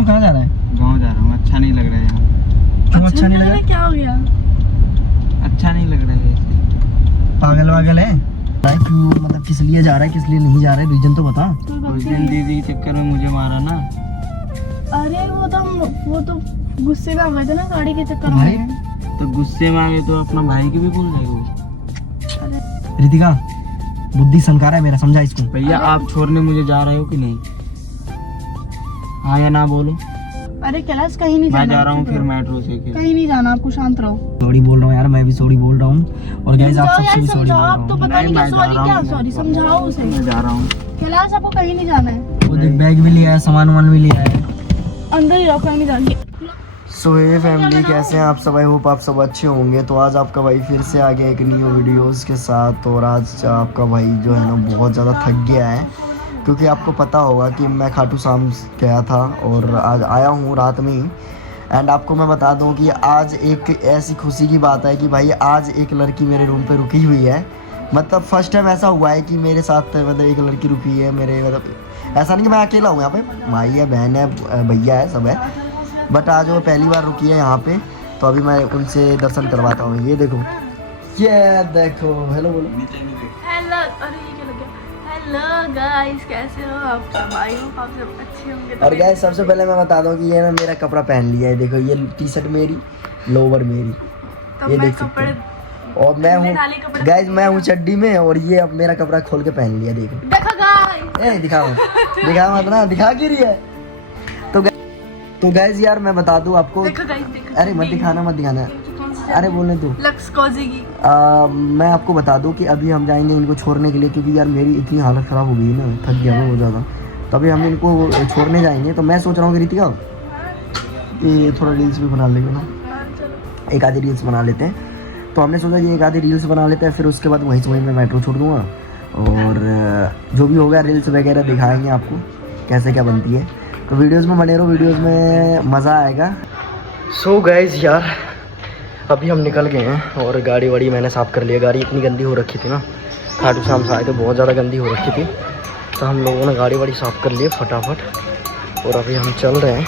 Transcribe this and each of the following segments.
क्यों, कहाँ जा रहा है? गाँव जा रहा हूँ, अच्छा नहीं लग रहा है यहाँ। क्यों अच्छा नहीं लग रहा? क्या हो गया? अच्छा नहीं लग रहा है। पागल वागल है? क्यों, मतलब किस लिए जा रहा है, किस लिए नहीं जा रहा है, रीजन तो बता। उस दिन दीदी के चक्कर में मुझे मारा ना। अरे वो तो गुस्से में आ गए थे ना गाड़ी के चक्कर भाई? में। तो गुस्से में आ गए तो अपना भाई की भी भूल जाएगा वो। रितिका, बुद्धि संकार है मेरा, समझा इसको। भैया आप छोड़ने मुझे जा रहे हो कि नहीं? हाँ या ना बोलो। अरे कैलाश कहीं नहीं जाना। मैं जा रहा हूँ फिर मेट्रो से। कहीं नहीं जाना, आपको शांत रहो। सॉरी बोल रहा हूँ यार, मैं भी सॉरी बोल रहा हूँ। और गाइस आप सबसे भी सॉरी बोल रहा आप तो हूँ। पता नहीं क्या मैं जा सॉरी, रहा क्या हूँ। सॉरी, समझाओ उसे। मैं जा रहा हूँ। कैलाश आपको कहीं नहीं जाना है, वो देख बैग भी लिया है, सामान वामान भी लिया है। अंदर ही रहो, कहीं नहीं जाएंगे। सो हे फैमिली, कैसे हैं आप सब? आई होप आप सब अच्छे होंगे। तो आज आपका भाई फिर से आ गया एक न्यू वीडियोस के साथ। और आज आपका भाई जो है ना बहुत ज़्यादा थक गया है, क्योंकि आपको पता होगा कि मैं खाटू श्याम गया था और आज आया हूँ रात में ही। एंड आपको मैं बता दूँ कि आज एक ऐसी खुशी की बात है कि भाई आज एक लड़की मेरे रूम पे रुकी हुई है। मतलब फर्स्ट टाइम ऐसा हुआ है कि मेरे साथ मतलब एक लड़की रुकी है मेरे, मतलब ऐसा नहीं कि मैं अकेला हूँ यहाँ पे, भाई है, बहन है, भैया है, सब है। बट आज वो पहली बार रुकी है यहाँ पे, तो अभी मैं उनसे दर्शन करवाता हूँ। ये देखो, ये देखो, हेलो बोलो। हेलो, अरे ये क्या लग गया? हेलो गाइस, कैसे हो आप सब? आई हो आप सब अच्छे होंगे। और गाइस सबसे पहले मैं बता दूँ कि ये ना मेरा कपड़ा पहन लिया है। देखो ये टी शर्ट मेरी, लोवर मेरी, तो ये मैं देख सकते कपड़े हो। और मैं हूँ डाली कपड़े। गाइस, मैं हूँ चड्डी में, और ये अब मेरा कपड़ा खोल के पहन लिया। देखो देखो गाइस, ए दिखा मत ना, दिखा क्यों रही है? तो गाइस यार मैं बता दूँ आपको, देखो गाइस, देखो। अरे मत दिखाना, अरे बोलने दो। लक्स कोजी की। मैं आपको बता दूं कि अभी हम जाएंगे इनको छोड़ने के लिए, क्योंकि यार मेरी इतनी हालत ख़राब हो गई ना, थक गया मैं बहुत ज़्यादा। तो अभी हम इनको छोड़ने जाएंगे। तो मैं सोच रहा हूँ कि रितिका कि थोड़ा रील्स भी बना लेंगे ना, एक आधी रील्स बना लेते हैं। तो हमने सोचा कि एक आधी रील्स बना लेते हैं, फिर उसके बाद वहीं से वहीं मैं मेट्रो छोड़ दूँगा। और जो भी होगा रील्स वगैरह दिखाएँगे आपको कैसे क्या बनती है। तो वीडियोज़ में बने रहो, वीडियोज़ में मज़ा आएगा। सो गाइस यार अभी हम निकल गए हैं और गाड़ी वाड़ी मैंने साफ़ कर लिया। गाड़ी इतनी गंदी हो रखी थी ना, खाटू श्याम से आए थे, बहुत ज़्यादा गंदी हो रखी थी। तो हम लोगों ने गाड़ी वाड़ी साफ़ कर लिए फटाफट, और अभी हम चल रहे हैं।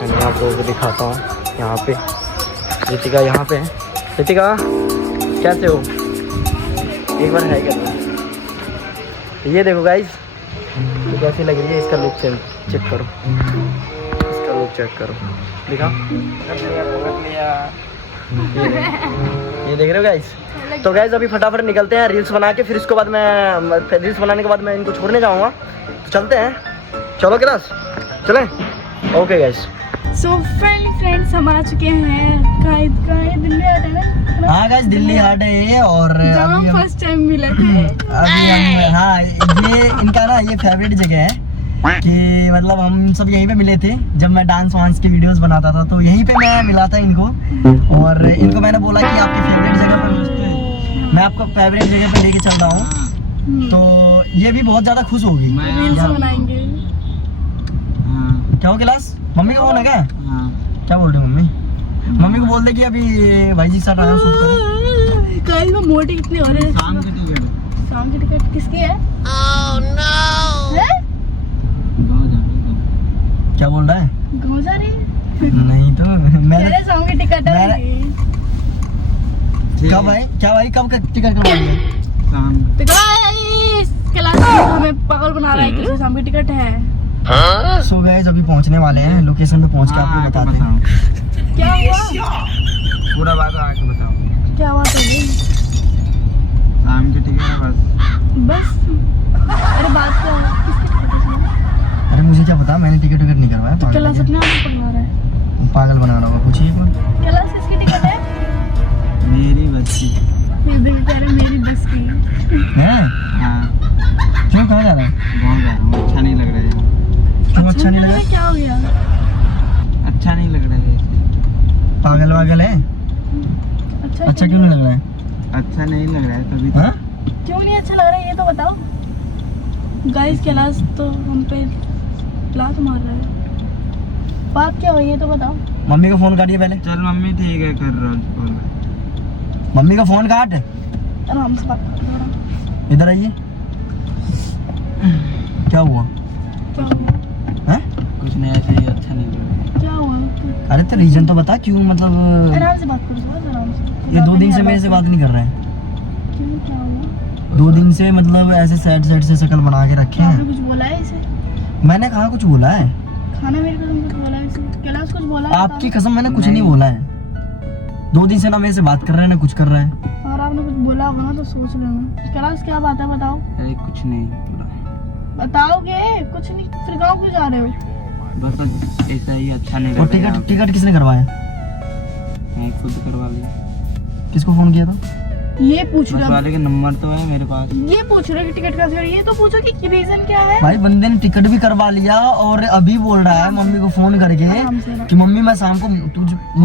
मैं आप लोगों को दिखाता हूँ यहाँ पे। रितिका यहाँ पे है। रितिका कैसे हो? एक बार है क्या? ये देखो गाइस, तो कैसी लग रही है, इसका लुक चेक करो, इसका लुक चेक करो, दिखा। ये देख रहे हो गाइस? तो गाइस अभी फटाफट निकलते हैं रील्स बना के, फिर इसके बाद मैं रील्स बनाने के बाद मैं इनको छोड़ने जाऊंगा। तो चलते हैं, चलो क्लास चलें। Okay guys. सो फ्रेंड्स हम आ चुके हैं दिल्ली हाट है ना? हाँ गाइस दिल्ली हाट है ये। और अभी हम फर्स्ट टाइम मिले थे। हाँ ये इनका ना ये फेवरेट जगह है कि मतलब हम सब यहीं पे मिले थे जब मैं डांस वांस की वीडियोस बनाता था, तो यहीं पे मैं मिला था इनको। और इनको मैंने बोला कि आपकी फेवरेट जगह पर मैं आपको फेवरेट जगह पे लेके चल रहा हूँ। तो ये भी बहुत ज्यादा खुश होगी। रील्स बनाएंगे। क्या हो क्लास? मम्मी का फोन है क्या? क्या बोल रही हो मम्मी? मम्मी को बोल दे कि अभी भाई जी के साथ आया शूट करें। गाइस वो मोटे कितने हो रहे हैं? शाम की टिकट किसकी है? Oh no. क्या बोल रहा है? गाँव जा रही है? नहीं तो मैंने शाम की टिकट है। कब है? क्या भाई कब का टिकट करवाई है? तो गाइस क्लास हमें पागल बना रहा है कि शाम की टिकट है। सो गाइस अभी पहुंचने वाले हैं, लोकेशन पे पहुंच के आपको बताते हैं। क्या हुआ? पूरा बात आके बताओ। क्या हुआ? शाम की टिकट है बस। अरे बात क्या है? अरे मुझे क्या पता, मैंने टिकट नहीं करवाया। तो क्लास अपने आप को बना रहा है। पागल बना रहा होगा, पूछिए एक बार। क्लास किसकी टिकट है? मेरी बच्ची मेरी बस की है। हाँ क्यों, कहाँ जा रहा है? गाँव जा रहा हूँ, अच्छा नहीं लग रहा है यहाँ। क्यों अच्छा नहीं लगा? क्या हो गया? अच्छा नहीं लग रहा है। पागल वागल है? अच्छा क्यों नहीं लग रहा है? अच्छा नहीं लग रहा है तभी। हाँ? क्यों नहीं अच्छा लग रहा है ये तो बताओ। गाइस क्लास तो हम पे क्लास मार रहा है। बात क्या हुई है तो बताओ। मम्मी का फोन काटिए पहले। चल मम्मी ठीक है, कर रहा हूँ। मम्मी का फोन काट, आराम से बात करो। इधर आइए। क्या हुआ? क्या हुआ? हैं? कुछ नहीं, ऐसे ही अच्छा नहीं लगा। क्या हुआ? अरे तो रीजन तो बता क्यों, मतलब आराम से बात करो, बस आराम से। ये 2 दिन से मेरे से बात नहीं कर रहा है। क्यों, क्या हुआ? 2 दिन से मतलब ऐसे साइड साइड से शक्ल बना के रखे आपने हैं। कुछ बोला है इसे? मैंने कहा कुछ बोला है? खाना मेरे कसम कुछ बोला है इसे? कैलाश कुछ बोला है? आपकी कसम मैंने कुछ नहीं बोला है। 2 दिन से ना मेरे से बात कर रहा है ना कुछ कर रहा है। और आपने कुछ बोला होगा ना तो सोच लेना। कैलाश क्या बात है, बताओ। अरे कुछ नहीं बोला। बताओगे? कुछ नहीं, फिर गाँव क्यों जा रहे हो? बस ऐसा ही अच्छा नहीं और लगा। टिकट किसने करवाया? मैं खुद करवा लिया। किसको फोन किया था? ये पूछ बस रहे वाले के नंबर तो है मेरे पास। ये पूछ रहे कि टिकट का ये तो पूछो कि रीजन क्या है। भाई बंदे ने टिकट भी करवा लिया और अभी बोल रहा है मम्मी को फोन करके आराम से कि मम्मी मैं शाम को मुझे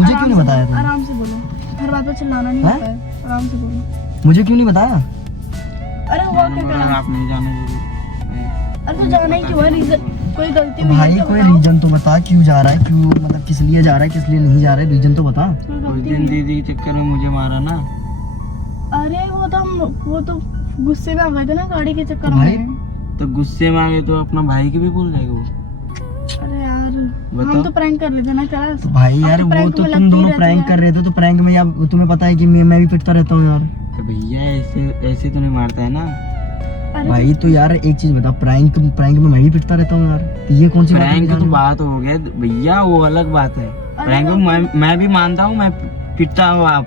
क्यों नहीं बताया था? आराम से बोलो, हर बात पे चिल्लाना नहीं हैं? होता है। आराम से बोलो। मुझे क्यों नहीं बताया? अरे हुआ क्या बोला, कैलाश? आप नहीं जाने दोगे। अरे तो जाना ही क्यों है? रीजन कोई गलती हुई है भाई तो कोई बताओ। रीजन तो बता, क्यों जा रहा है, क्यों मतलब किस लिए जा रहा है, किस लिए नहीं जा रहा है, रीजन तो बता। कोई उस गलती दिन हुई है? दीदी के चक्कर में मुझे मारा ना। अरे वो तो गुस्से में आ गए थे ना गाड़ी के चक्कर भाई, में। तो गुस्से में आ गए तो अपना भाई के भी भूल जाएगा वो। अरे यार बताओ। हम तो प्रैंक कर रहे थे ना कैलाश। तो भाई अब यार तो वो prank तो में तुम लगते ही दोनों रहते प्रैंक हैं। कर रहे थे, तो प्रैंक में यार तुम्हें पता है कि मैं भी पिटता रहता हूँ यार। तो भैया ऐसे ऐसे तो नहीं मारता है ना। अरे भाई तो यार एक चीज बता, प्रैंक में मैं भी पिटता रहता हूँ यार, तो ये कौन सी बात प्रैंक है? तो बात हो गया भैया, वो अलग बात है। प्रैंक तो- में मैं भी मानता हूँ, मैं पिटता हूँ आप,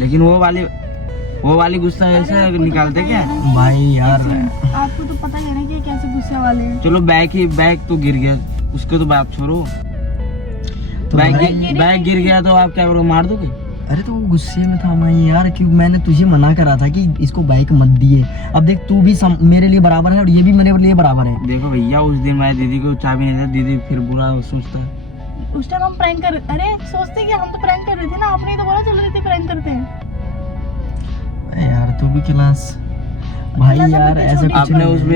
लेकिन वो वाली गुस्सा ऐसे आपको तो निकालते पता क्या? ही है ना कि- भाई यार आपको तो पता ही है ना कि ये कैसे गुस्से वाले हैं। चलो बैग तो गिर गया, उसको तो बात छोड़ो। तो भाई, बैग गिर गया तो आप क्या करोगे, मार दोगे? अरे तो वो गुस्से में था मैं यार, क्यों मैंने तुझे मना करा था कि इसको बाइक मत दिए। अब देख तू भी मेरे लिए बराबर है और ये भी मेरे लिए बराबर है। देखो भैया, उस दिन मैं दीदी को चाबी नहीं था, दीदी फिर बुरा सोचता है। उस टाइम हम प्रैंक कर अरे सोचते कि हम तो प्रैंक कर रहे थे ना, आपने ही तो बोला चल रही थी प्रैंक करते हैं। अरे यार तू भी क्लास भाई क्लास यार अपनी ऐसे छोटी- कुछ आपने नहीं उस है।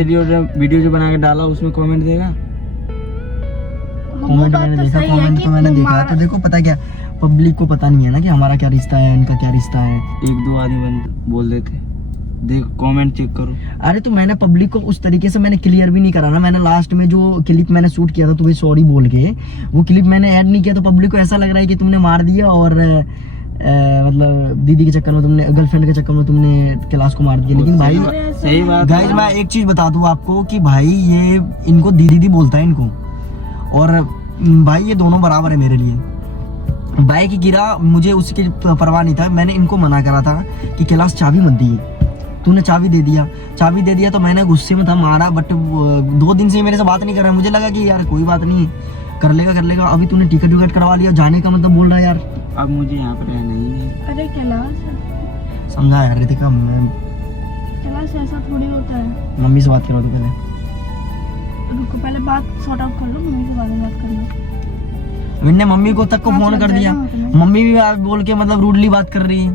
वीडियो जो बना के डाला उसमें कमेंट देगा? वो कमेंट बात मैंने तो देखा, सही है कमेंट कि तो मैंने देखा। हमारा- तो देखो पता क्या, पब्लिक को पता नहीं है ना कि हमारा क्या रिश्ता है, इनका क्या रिश्ता है। 1-2 आदमी बंद बोल देते, देख कमेंट चेक करो। अरे तो मैंने पब्लिक को उस तरीके से मैंने क्लियर भी नहीं करा ना। मैंने लास्ट में जो क्लिप मैंने शूट किया था तुम्हें सॉरी बोल के, वो क्लिप मैंने ऐड नहीं किया, तो पब्लिक को ऐसा लग रहा है कि तुमने मार दिया और मतलब दीदी के चक्कर में तुमने, गर्लफ्रेंड के चक्कर में तुमने कैलाश को मार दिया। लेकिन भाई अरे ऐसा सही नहीं। बात गाइज मैं एक चीज बता दूं आपको कि भाई ये इनको दीदी बोलता है इनको, और भाई ये दोनों बराबर है मेरे लिए। बाइक गिरा, मुझे उसकी परवाह नहीं था। मैंने इनको मना करा था कि कैलाश चाबी मत दिए, तूने चाबी दे दिया तो मैंने गुस्से में था, मारा। बट 2 दिन से मेरे से बात नहीं कर रहा है। मुझे लगा कि यार कोई बात नहीं, कर लेगा। अभी तूने टिकट विकट करवा लिया, जाने का मतलब बोल रहा है यार। अब मुझे यहाँ पर रहना ही नहीं। अरे कैलाश समझा यार रितिका, मैं कैलाश ऐसा थोड़ी होता है। मम्मी से बात करा तो पहले। रुको पहले बात सॉर्ट आउट कर लो, मम्मी से बाद में बात कर लो। मैंने मम्मी को तक को फोन कर दिया, मम्मी भी आप बोल के मतलब रूडली बात कर रही है।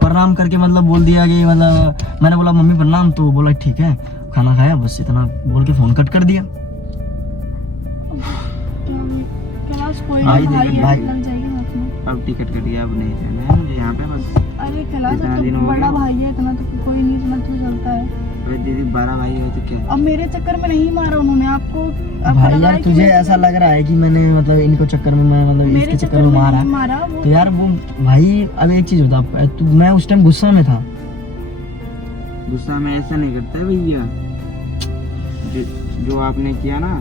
प्रणाम करके मतलब बोल दिया कि मतलब मैंने बोला मम्मी प्रणाम, तो बोला ठीक है खाना खाया, बस इतना बोल के फोन कट कर दिया। कैलाश कोई भाई भाई देख, है, भाई- लग जाएगी हाथ में। अब टिकट कट गया, अब नहीं रहना है मुझे यहाँ पे बस। अरे कैलाश इतना अब दिन तो हो बड़ा गया। भाई है, इतना तो कोई नहीं, इतना तो चलता है। अरे दीदी 12 भाई हो तो क्या? अब मेरे चक्कर में नहीं मारा उन्होंने आपको। आपको भाई लगा यार है कि तुझे मेरे ऐसा चक्कर- लग रहा है कि मैंने मतलब इनको चक्कर में मैं मतलब मेरे इसके चक्कर में मारा। नहीं मारा वो। तो यार वो भाई अब एक चीज बता, तू मैं उस टाइम गुस्सा में था। गुस्सा में ऐसा नहीं करता है भैया, जो आपने किया ना।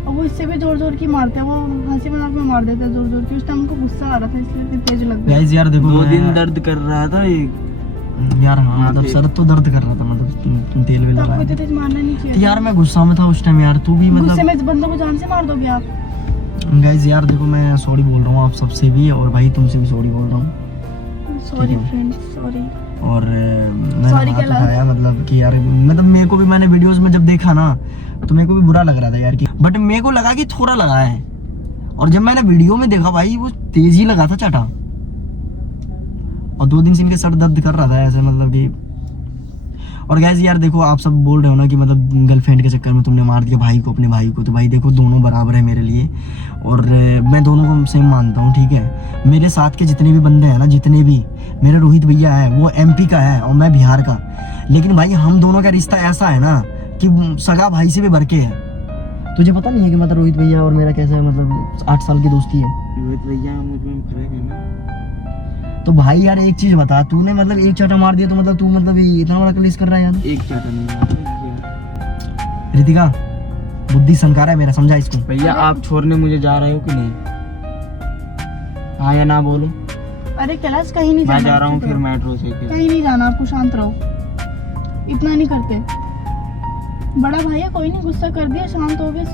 और वो इससे भी जोर जोर की मारते हैं, वो हंसी मजाक में मार देते हैं जोर जोर की। उस टाइम उनको गुस्सा आ रहा था इसलिए फिर तेज लग गया। गाइस यार देखो 2 दिन मैं- दर्द कर रहा था ये। यार हाँ मतलब पे- सर तो दर्द कर रहा था, मतलब तुम तेल भी तो लगा आपको इतने तेज मारना नहीं तो चाहिए। यार मैं गुस्सा में था उस टाइम यार, तू भी गुस्से मतलब। में इस बंदों को जान से मार दोगे आप। गाइस यार देखो मैं सॉरी बोल रहा हूँ आप सबसे भी, और भाई तुमसे भी सॉरी बोल रहा हूँ। सॉरी है। Friends, sorry. और मैंने Sorry हाथ कैलाश। उठाया, मतलब कि यार मतलब मेरे को भी, मैंने वीडियोस में जब देखा ना तो मेरे को भी बुरा लग रहा था यार कि, बट मेरे को लगा कि थोड़ा लगा है, और जब मैंने वीडियो में देखा भाई वो तेज ही लगा था चाटा। और 2 दिन से इनके सर दर्द कर रहा था ऐसे, मतलब कि। और गैस यार देखो आप सब बोल रहे हो ना कि मतलब गर्लफ्रेंड के चक्कर में तुमने मार दिया भाई को, अपने भाई को। तो भाई देखो दोनों बराबर है मेरे लिए, और मैं दोनों को सेम मानता हूँ, ठीक है। मेरे साथ के जितने भी बंदे हैं ना, जितने भी, मेरे रोहित भैया है वो MP का है और मैं बिहार का, लेकिन भाई हम दोनों का रिश्ता ऐसा है ना कि सगा भाई से भी बढ़ के है। तुझे पता नहीं है कि मतलब रोहित भैया और मेरा कैसा है, मतलब 8 साल की दोस्ती है। रोहित भैया मुझ में फर्क है ना। तो भाई यार एक चीज बता, तूने मतलब एक चाटा मार दिया तो मतलब तू मतलब ये इतना बड़ा कलेश कर रहा है यार। एक चाटा नहीं मारा। रितिका बुद्धि संकारा है मेरा, समझा इसको। भैया आप छोड़ने मुझे जा रहे हो कि नहीं? हाँ या ना बोलो। अरे कैलाश कहीं नहीं मैं जाना, जा रहा हूँ चुप फिर रहो। मेट्रो से। कहीं नहीं जाना आपको, शांत रहो। इतना नहीं करते। बड़ा भाई है, कोई नहीं, गुस्सा कर दिया, शांत हो गए,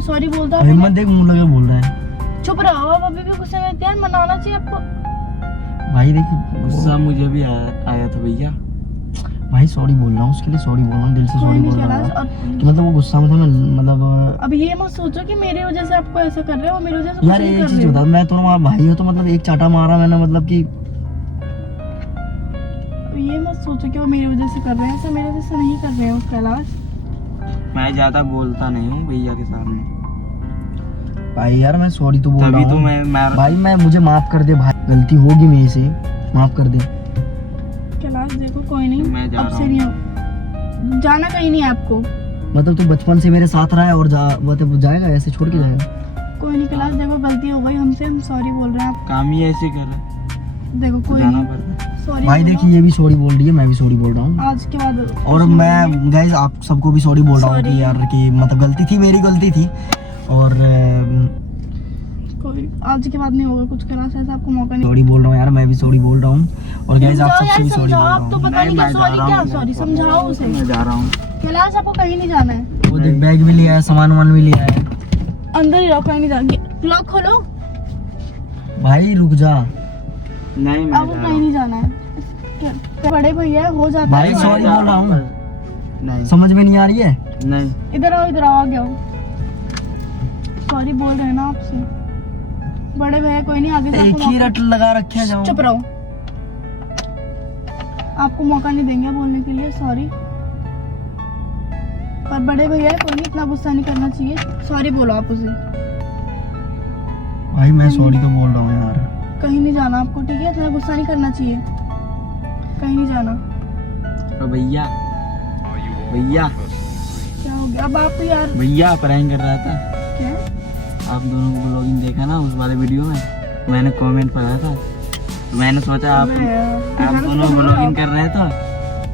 सॉरी बोलता है। हिम्मत देख, मुंह लगा बोल रहा है। चुप रहो, आप अभी भी गुस्से में थे यार, मनाना चाहिए आपको। भाई देख, गुस्सा मुझे भी आया था भैया। भाई सॉरी बोल रहा हूँ उसके लिए, सॉरी बोल रहा हूँ, दिल से कोई सॉरी नहीं बोल रहा कैलाश, हूँ और कि मतलब वो गुस्सा में था, मैं मतलब अब ये मत सोचो कि मेरी वजह से आपको ऐसा कर रहे हो, मेरी वजह से कुछ यार नहीं एक कर चीज रहे बता, हो। मैं तो तुम्हारा भाई हूँ तो मतलब एक चाटा मारा मैंने, मतलब कि ये मत सोचो कि वो मेरी वजह से कर रहे हैं, ऐसा मेरी वजह से नहीं कर रहे हो कैलाश। मैं ज्यादा बोलता नहीं हूँ भैया के सामने, भाई यार मैं सॉरी तो बोल रहा तभी तो हूँ मैं भाई, मैं मुझे माफ कर दे भाई, गलती होगी मेरे से, माफ कर दे। कैलाश देखो कोई नहीं, मैं जा अब रहा से हूँ। नहीं हो, जाना कहीं नहीं है आपको। मतलब तू बचपन से मेरे साथ रहा है और मतलब जाएगा ऐसे छोड़ के जाएगा? कोई नहीं कैलाश, देखो गलती हो गई हमसे, हम सॉरी बोल रहे हैं। काम ही ऐसे कर रहा है, आप देखो कोई जाना नहीं, पड़ता है। सॉरी भाई देखिए ये भी सॉरी बोल रही है, मैं भी सॉरी बोल रहा हूँ, आज के बाद और मैं गाइस आप सबको भी सॉरी बोल रहा हूँ Sorry। कि यार कि मतलब गलती थी, मेरी गलती थी, और कोई आज के बाद नहीं होगा कुछ, कैलाश ऐसा आपको मौका नहीं। सॉरी बोल रहा हूँ यार, मैं भी सॉरी बोल रहा हूँ, और गाइस आप समझाओ सबसे यार, भी सॉरी बोल समझाओ, रहा आप तो हूँ। पता नहीं क्या मैं जा सॉरी, रहा क्या हूँ। सॉरी, समझाओ उसे। मैं जा रहा हूँ। कैलाश आपको कहीं नहीं जाना है, वो देख बैग भी लिया है, सामान वामान भी लिया है। अंदर ही रहो, कहीं नहीं जाना। लॉक खोलो, भाई रुक जा नहीं मैं आपको जा रहा कहीं हूँ। नहीं जाना है। बड़े भैया हो जाता भाई, है। sorry बोल रहा हूँ। नहीं समझ में नहीं आ रही है? नहीं इधर आओ, इधर आओ, आ गया सॉरी बोल रहे हैं ना आपसे। बड़े भैया कोई नहीं, आगे से एक आपको ही रट लगा रखे हैं, जाओ। चुप रहो, आपको मौका नहीं देंगे बोलने के लिए सॉरी। पर बड़े भैया कोई नहीं, इतना गुस्सा नहीं करना चाहिए, सॉरी बोलो आप उसे। भाई मैं सॉरी तो बोल रहा हूँ यार। कहीं नहीं जाना आपको, ठीक है, इतना गुस्सा नहीं करना चाहिए, कहीं नहीं जाना। तो भैया भैया क्या हो गया अब आपको यार? भैया प्रैंक कर रहा था। क्या? आप दोनों को ब्लॉगिंग देखा ना उस वाले वीडियो में, मैंने कमेंट पढ़ा था, तो मैंने सोचा आप अबे यार, आप दोनों ब्लॉगिंग कर रहे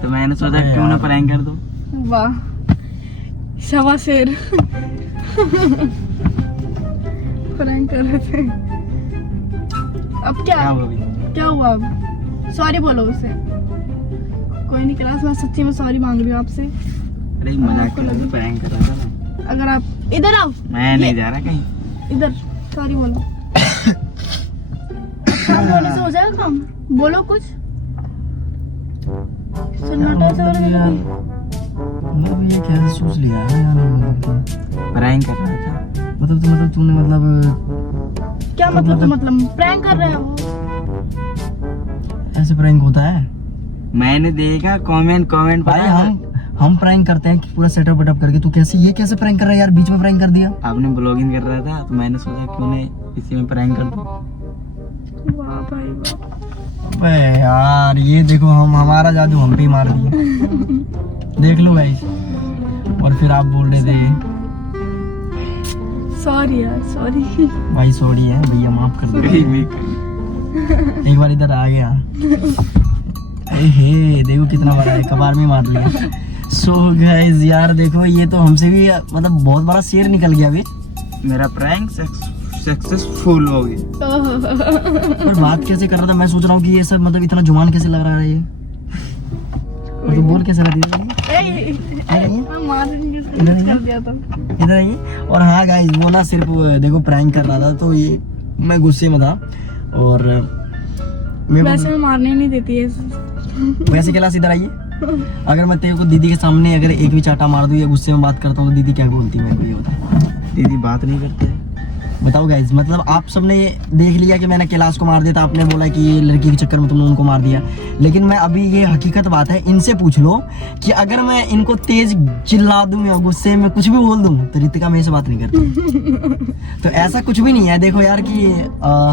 तो मैंने सोचा अबे क्यों ना यार। प्रैंक कर दो। वाह शाबाशेर। प्रैंक कर रहे थे। अब क्या क्या हुआ भैया? क्या हुआ? अब सॉरी बोलो उसे। कोई नहीं क्लास, मैं सच्ची में सॉरी मांग रही हूँ आपसे। अरे मजाक कर रहा था, प्रैंक कर रहा था मैं। अगर आप इधर आओ, मैं नहीं जा रहा कहीं। इधर सॉरी बोलो। अच्छा बोलने से हो जाएगा काम, बोलो कुछ। सन्नाटा से हो रहा है। मतलब ये कैसे सोच लिया है यार, मतलब प्रैंक कर रहा था। मतलब तूने मतलब क्या मतलब प्रैंक कर रहे हैं वो। ऐसे प्रैंक होता है? मैंने देखा कमेंट भाई पढ़ा था। हम प्रैंक करते हैं कि पूरा सेटअप वेटअप करके, तू कैसे प्रैंक कर रहा है यार, बीच में प्रैंक कर दिया। आपने ब्लॉगिंग कर रहा था तो मैंने सोचा क्यों नहीं इसी में प्रैंक कर दो। वाह भाई वाह। अबे यार ये देखो, हमारा जादू हम पे ही मार दिया। देख लो गाइस, और फिर आप बोल रहे थे सॉरी यार, सॉरी। भाई सॉरी है भैया, माफ कर दो। एक बार इधर आ गया। हे देखो कितना बड़ा है, कबार में मार लिया। सो गाइस यार देखो, ये तो हमसे भी मतलब बहुत बड़ा शेर निकल गया अभी। मेरा प्रैंक सक्सेसफुल हो गया। पर बात कैसे कर रहा था, मैं सोच रहा हूँ कि ये सब मतलब इतना जुबान कैसे लग रहा है ये, और तू बोल कैसे रहा है? कर दिया था। इधर आइए। और हाँ गाइस, वो ना सिर्फ देखो प्रैंक कर रहा था, तो ये मैं गुस्से में था, और वैसे मैं मारने ही नहीं देती है। वैसे क्लास इधर आइए। अगर मैं तेरे को दीदी के सामने अगर एक भी चाटा मार दूं या गुस्से में बात करता हूँ तो दीदी क्या बोलती है, मेरे को ये बता। दीदी बात नहीं करती है। बताओ गाइस, मतलब आप सबने ये देख लिया कि मैंने कैलाश को मार दिया था, आपने बोला कि ये लड़की के चक्कर में तुमने उनको मार दिया, लेकिन मैं अभी ये हकीकत बात है, इनसे पूछ लो कि अगर मैं इनको तेज चिल्ला दूं या गुस्से में कुछ भी बोल दूं तो रितिका मेरे से बात नहीं करती। तो ऐसा कुछ भी नहीं है। देखो यार कि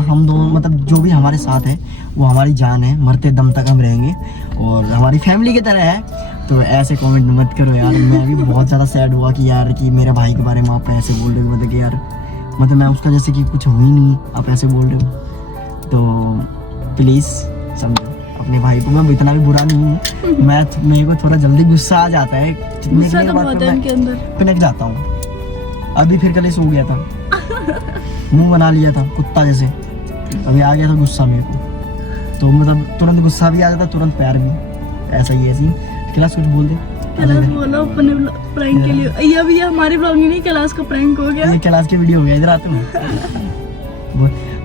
हम दोनों मतलब जो भी हमारे साथ है वो हमारी जान है, मरते दम तक हम रहेंगे और हमारी फैमिली की तरह है। तो ऐसे कमेंट मत करो यार। मैं भी बहुत ज़्यादा सैड हुआ कि यार कि मेरे भाई के बारे में आप ऐसे बोल रहे हो, मतलब कि यार मतलब मैं उसका जैसे कि कुछ हो ही नहीं, आप ऐसे बोल रहे हो। तो प्लीज़ समझो अपने भाई को। मैं इतना भी बुरा नहीं हूँ, मेरे को थोड़ा जल्दी गुस्सा आ जाता है, जितने गुस्सा तो बहुत है इनके अंदर। पिनक जाता हूँ। अभी फिर कल सो गया था, मुंह बना लिया था कुत्ता जैसे, अभी आ गया था गुस्सा मेरे को। तो मतलब तुरंत गुस्सा भी आ जाता, तुरंत प्यार भी, ऐसा ही ऐसी। क्लास कुछ बोल दे। कैलाश बोलो अपने प्रैंक के लिए। ये हमारी ब्लॉगिंग नहीं, कैलाश का प्रैंक हो गया। ये कैलाश की वीडियो हो गया, इधर आते हो।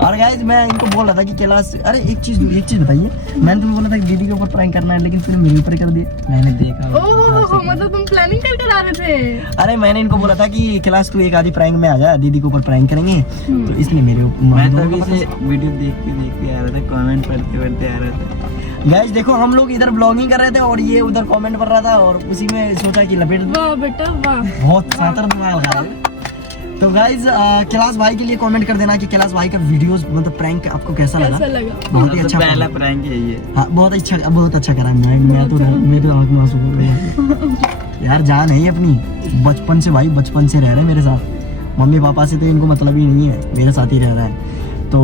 और गाइस मैं इनको बोल रहा था कि कैलाश, अरे एक चीज बताइए, मैंने तुम्हें बोला था कि दीदी के ऊपर प्रैंक करना है, लेकिन फिर मेरे ऊपर कर दिए। मैंने देखा। ओह मतलब तुम प्लानिंग करके ला रहे थे। अरे मैंने इनको बोला था कि कैलाश तू एक आधी प्रैंक में आ जा, दीदी के ऊपर प्रैंक करेंगे, तो इसलिए मेरे मैं तो अभी से वीडियो देखते आ रहा था, कमेंट पढ़ते आ रहा था। गाइस देखो हम लोग इधर ब्लॉगिंग कर रहे थे और ये उधर कमेंट पढ़ रहा था, और उसी में सोचा कि लपेट दूं। वाह बेटा वाह, बहुत सातर दिमाग लगा रहे हैं। तो गाइस कैलाश भाई के लिए कमेंट कर देना कि कैलाश भाई का वीडियोस मतलब प्रैंक आपको कैसा लगा। बहुत ही अच्छा पहला प्रैंक है ये। हाँ बहुत अच्छा करा। मैं तो मेरे आँख में आंसू बोल रहे हैं यार। जान है ये अपनी, बचपन से भाई, बचपन से रह रहे हैं मेरे साथ। मम्मी पापा से तो इनको मतलब ही नहीं है, मेरे साथ ही रह रहा है। तो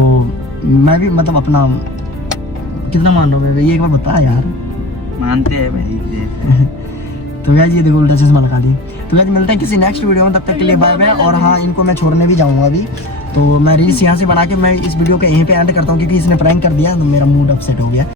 मैं भी मतलब अपना कितना मान रहा हूँ, ये एक बार बता यार। मानते हैं भाई। तो गाइस ये देखो उल्टा चश्मा लगा दी। तो गाइस मिलते हैं किसी नेक्स्ट वीडियो में, तब तक के लिए बाय बाय। और हाँ इनको मैं छोड़ने भी जाऊंगा अभी, तो मैं रील्स यहाँ से बना के मैं इस वीडियो को यहीं पे एंड करता हूँ, क्योंकि इसने प्रैंक कर दिया तो मेरा मूड अपसेट हो गया।